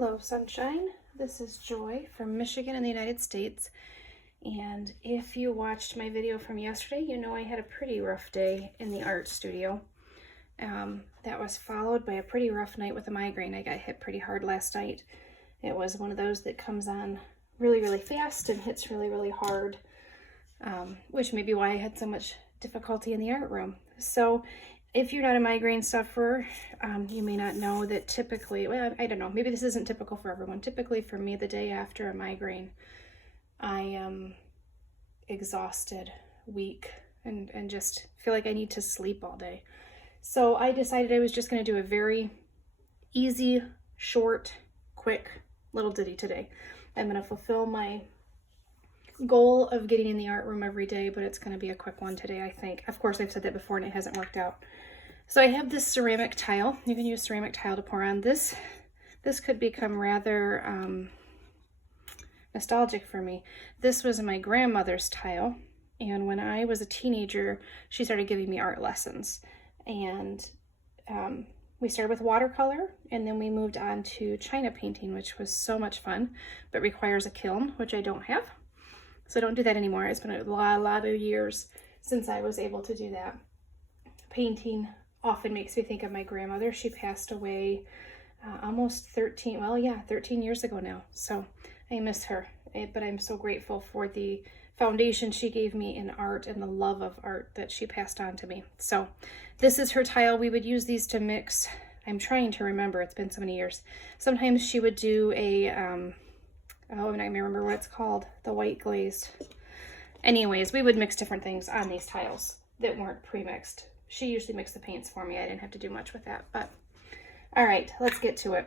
Hello, sunshine. This is Joy from Michigan in the United States. And if you watched my video from yesterday, you know I had a pretty rough day in the art studio. That was followed by a pretty rough night with a migraine. I got hit pretty hard last night. It was one of those that comes on really, really fast and hits really, really hard, which may be why I had so much difficulty in the art room. So if you're not a migraine sufferer, you may not know that typically, well, I don't know, maybe this isn't typical for everyone. Typically for me, the day after a migraine, I am exhausted, weak, and just feel like I need to sleep all day. So I decided I was just going to do a very easy, short, quick little ditty today. I'm going to fulfill my goal of getting in the art room every day, but it's going to be a quick one today, I think. Of course, I've said that before and it hasn't worked out. So I have this ceramic tile. You can use ceramic tile to pour on this. This could become rather nostalgic for me. This was my grandmother's tile, and when I was a teenager, she started giving me art lessons. And we started with watercolor, and then we moved on to China painting, which was so much fun, but requires a kiln, which I don't have. So I don't do that anymore. It's been a lot of years since I was able to do that. Painting often makes me think of my grandmother. She passed away almost 13 years ago now. So I miss her, but I'm so grateful for the foundation she gave me in art and the love of art that she passed on to me. So this is her tile. We would use these to mix. I'm trying to remember. It's been so many years. Sometimes she would do a, oh, I don't remember what it's called, the white glazed. Anyways, we would mix different things on these tiles that weren't pre-mixed. She usually mixed the paints for me. I didn't have to do much with that, but all right, let's get to it.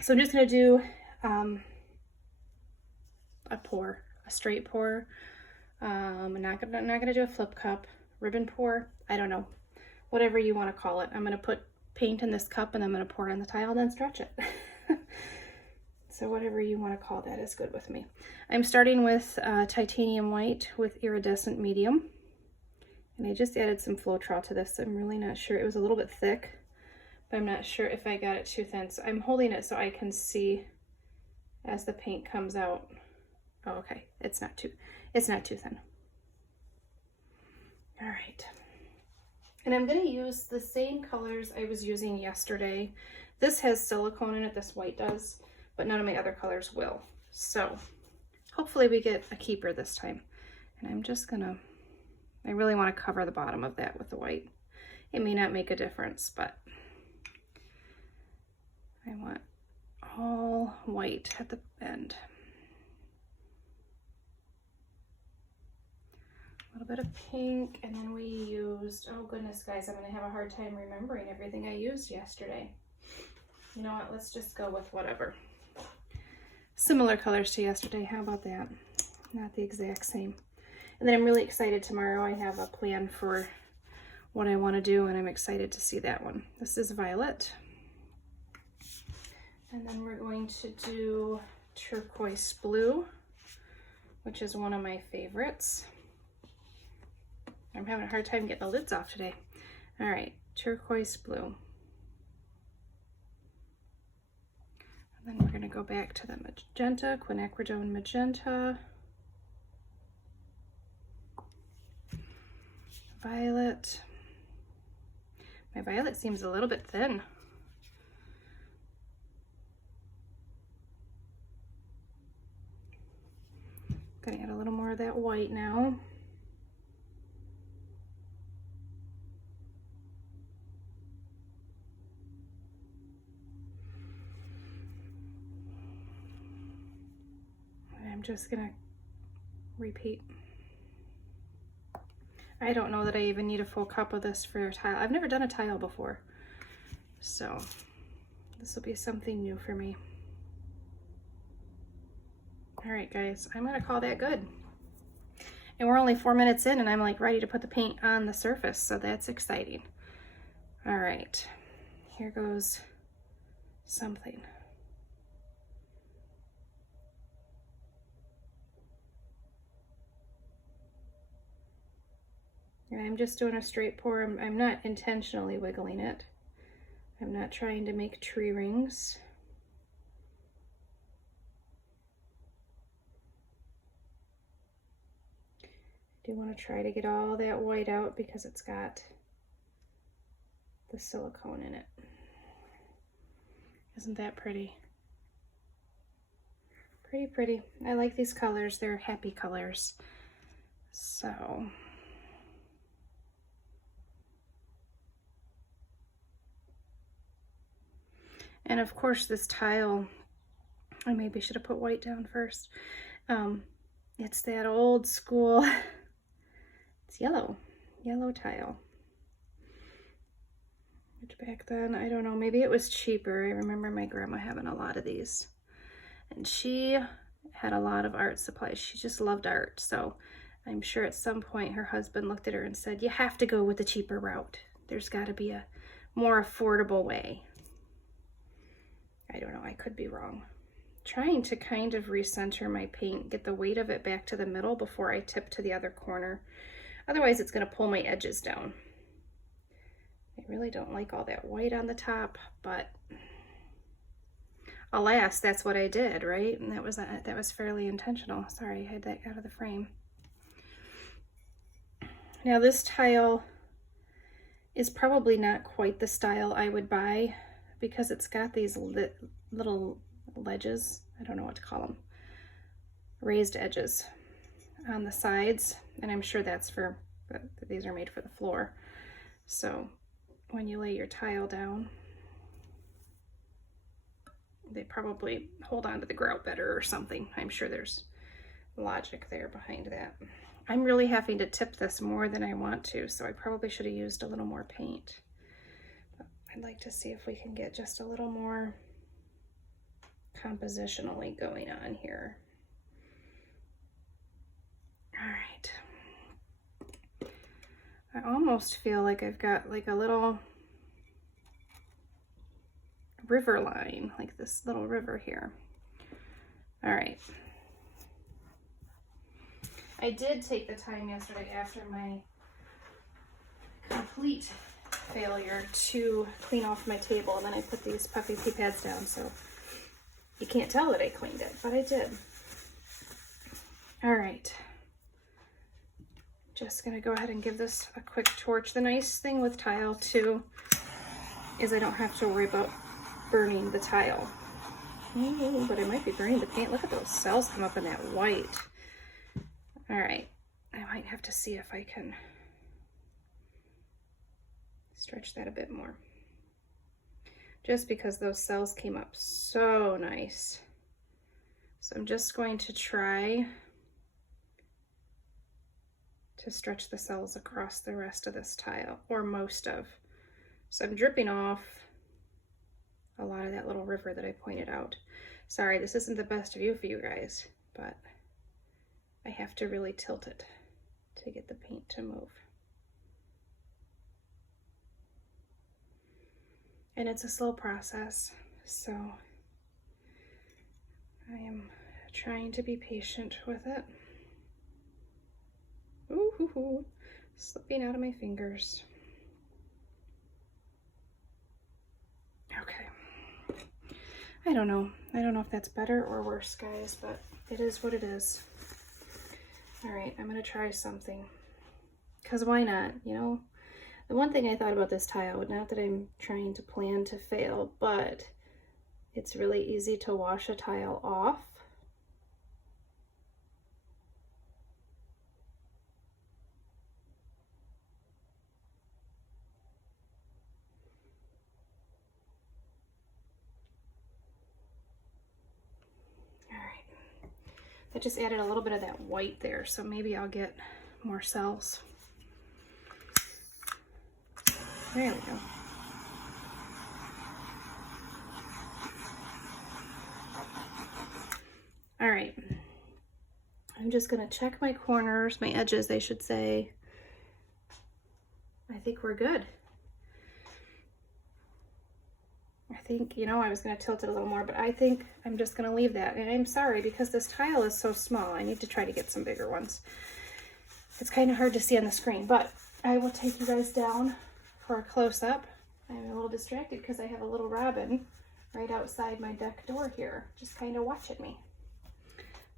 So I'm just going to do a pour, a straight pour. I'm not gonna do a flip cup, ribbon pour. I don't know, whatever you want to call it. I'm going to put paint in this cup and I'm going to pour it on the tile and then stretch it. So whatever you want to call that is good with me. I'm starting with titanium white with iridescent medium. And I just added some Floetrol to this. I'm really not sure. It was a little bit thick, but I'm not sure if I got it too thin. So I'm holding it so I can see as the paint comes out. Oh, okay. It's not too thin. All right. And I'm going to use the same colors I was using yesterday. This has silicone in it, this white does, but none of my other colors will. So hopefully we get a keeper this time. And I'm just gonna, I really want to cover the bottom of that with the white. It may not make a difference, but I want all white at the end. A little bit of pink, and then we used, oh goodness guys, I'm gonna have a hard time remembering everything I used yesterday. You know what, let's just go with whatever. Similar colors to yesterday, how about that? Not the exact same. And then I'm really excited tomorrow. I have a plan for what I want to do, and I'm excited to see that one. This is violet. And then we're going to do turquoise blue, which is one of my favorites. I'm having a hard time getting the lids off today. All right, turquoise blue. And then we're going to go back to the magenta, Quinacridone Magenta. Violet. My violet seems a little bit thin. Gonna add a little more of that white now. I'm just gonna repeat. I don't know that I even need a full cup of this for a tile. I've never done a tile before, so this will be something new for me. All right, guys, I'm gonna call that good. And we're only 4 minutes in, and I'm like ready to put the paint on the surface, so that's exciting. All right, here goes something. And I'm just doing a straight pour. I'm not intentionally wiggling it. I'm not trying to make tree rings. Do want to try to get all that white out because it's got the silicone in it. Isn't that pretty? Pretty pretty. I like these colors. They're happy colors. So and of course this tile, I maybe should have put white down first. It's that old school, it's yellow tile. Which back then, I don't know, maybe it was cheaper. I remember my grandma having a lot of these. And she had a lot of art supplies. She just loved art. So I'm sure at some point her husband looked at her and said, you have to go with the cheaper route. There's got to be a more affordable way. I don't know, I could be wrong. Trying to kind of recenter my paint, get the weight of it back to the middle before I tip to the other corner. Otherwise it's going to pull my edges down. I really don't like all that white on the top, but alas, that's what I did, right? And that was fairly intentional. Sorry, I had that out of the frame. Now this tile is probably not quite the style I would buy because it's got these little ledges, I don't know what to call them, raised edges on the sides, and I'm sure that's for, these are made for the floor. So when you lay your tile down, they probably hold on to the grout better or something. I'm sure there's logic there behind that. I'm really having to tip this more than I want to, so I probably should have used a little more paint. But I'd like to see if we can get just a little more compositionally going on here. All right. I almost feel like I've got like a little river line, like this little river here. All right. I did take the time yesterday after my complete failure to clean off my table, and then I put these puffy pea pads down, so you can't tell that I cleaned it, but I did. All right. Just gonna go ahead and give this a quick torch. The nice thing with tile too is I don't have to worry about burning the tile. Ooh, but I might be burning the paint. Look at those cells come up in that white. All right, I might have to see if I can stretch that a bit more. Just because those cells came up so nice. So I'm just going to try to stretch the cells across the rest of this tile, or most of. So I'm dripping off a lot of that little river that I pointed out. Sorry, this isn't the best view for you guys, but I have to really tilt it to get the paint to move. And it's a slow process, so I am trying to be patient with it. Ooh, slipping out of my fingers. Okay. I don't know if that's better or worse, guys, but it is what it is. All right, I'm gonna try something, because why not, you know? The one thing I thought about this tile, not that I'm trying to plan to fail, but it's really easy to wash a tile off. I just added a little bit of that white there, so maybe I'll get more cells. There we go. All right. I'm just gonna check my corners, my edges, I should say. I think we're good. I think, you know, I was going to tilt it a little more, but I think I'm just going to leave that. And I'm sorry, because this tile is so small. I need to try to get some bigger ones. It's kind of hard to see on the screen, but I will take you guys down for a close-up. I'm a little distracted because I have a little robin right outside my deck door here, just kind of watching me.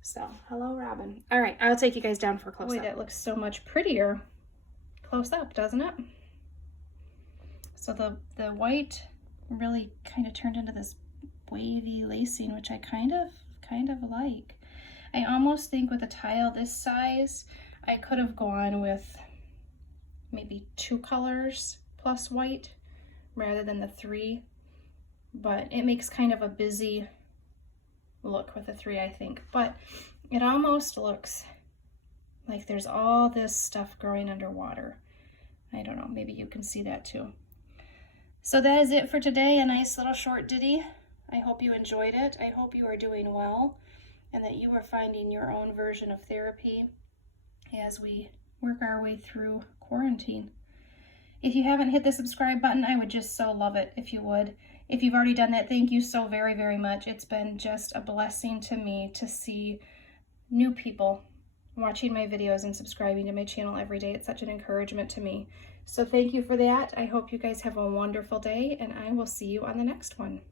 So, hello, Robin. All right, I'll take you guys down for a close-up. Boy, that looks so much prettier close up, doesn't it? So the white really kind of turned into this wavy lacing, which I kind of like. I almost think with a tile this size, I could have gone with maybe 2 colors plus white rather than the 3, but it makes kind of a busy look with the 3, I think. But it almost looks like there's all this stuff growing underwater. I don't know, maybe you can see that too. So that is it for today, a nice little short ditty. I hope you enjoyed it. I hope you are doing well and that you are finding your own version of therapy as we work our way through quarantine. If you haven't hit the subscribe button, I would just so love it if you would. If you've already done that, thank you so very, very much. It's been just a blessing to me to see new people watching my videos and subscribing to my channel every day. It's such an encouragement to me. So thank you for that. I hope you guys have a wonderful day, and I will see you on the next one.